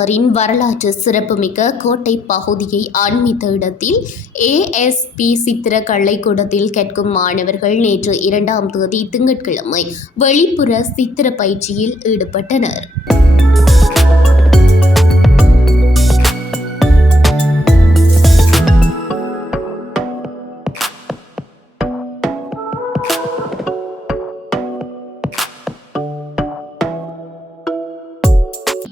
நகரின் வரலாற்று சிறப்புமிக்க கோட்டை பகுதியை அண்மித்த இடத்தில் ஏஎஸ்பி சித்திர கலைக்கூடத்தில் கற்கும் மாணவர்கள் நேற்று 2ஆம் தேதி திங்கட்கிழமை வெளிப்புற சித்திர பயிற்சியில் ஈடுபட்டனர்.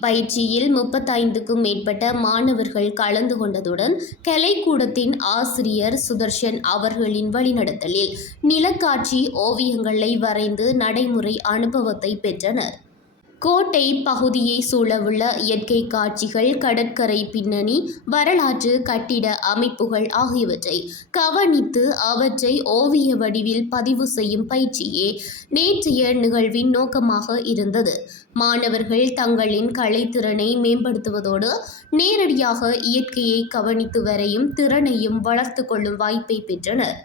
பயிற்சியில் 35க்கும் மேற்பட்ட மாணவர்கள் கலந்து கொண்டதுடன் கலைக்கூடத்தின் ஆசிரியர் சுதர்ஷன் அவர்களின் வழிநடத்தலில் நிலக்காட்சி ஓவியங்களை வரைந்து நடைமுறை அனுபவத்தை பெற்றனர். கோட்டை பகுதியை சூழவுள்ள இயற்கை காட்சிகள், கடற்கரை பின்னணி, வரலாற்று கட்டிட அமைப்புகள் ஆகியவற்றை கவனித்து அவற்றை ஓவிய வடிவில் பதிவு செய்யும் பயிற்சியே நேற்றைய நிகழ்வின் நோக்கமாக இருந்தது. மாணவர்கள் தங்களின் கலைத்திறனை மேம்படுத்துவதோடு நேரடியாக இயற்கையை கவனித்து வரையும் திறனையும் வளர்த்து கொள்ளும் வாய்ப்பை பெற்றனர்.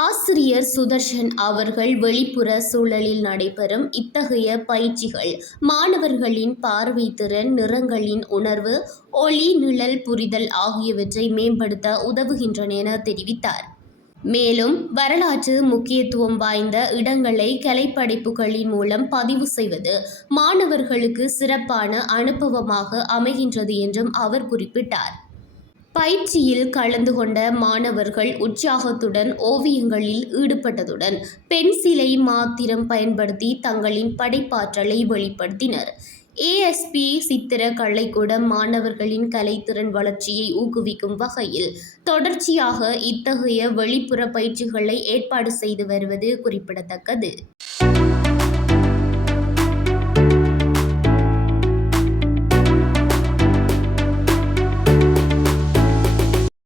ஆசிரியர் சுதர்ஷன் அவர்கள் வெளிப்புற சூழலில் நடைபெறும் இத்தகைய பயிற்சிகள் மாணவர்களின் பார்வை திறன், நிறங்களின் உணர்வு, ஒளி நிழல் புரிதல் ஆகியவற்றை மேம்படுத்த உதவுகின்றன என தெரிவித்தார். மேலும் வரலாற்று முக்கியத்துவம் வாய்ந்த இடங்களை கலைப்படைப்புகளின் மூலம் பதிவு செய்வது மாணவர்களுக்கு சிறப்பான அனுபவமாக அமைகின்றது என்றும் அவர் குறிப்பிட்டார். பயிற்சியில் கலந்து கொண்ட மாணவர்கள் உற்சாகத்துடன் ஓவியங்களில் ஈடுபட்டதுடன் பென்சிலை மாத்திரம் பயன்படுத்தி தங்களின் படைப்பாற்றலை வெளிப்படுத்தினர். ஏஎஸ்பி சித்திர கலைக்கூடம் மாணவர்களின் கலைத்திறன் வளர்ச்சியை ஊக்குவிக்கும் வகையில் தொடர்ச்சியாக இத்தகைய வெளிப்புற பயிற்சிகளை ஏற்பாடு செய்து வருவது குறிப்பிடத்தக்கது.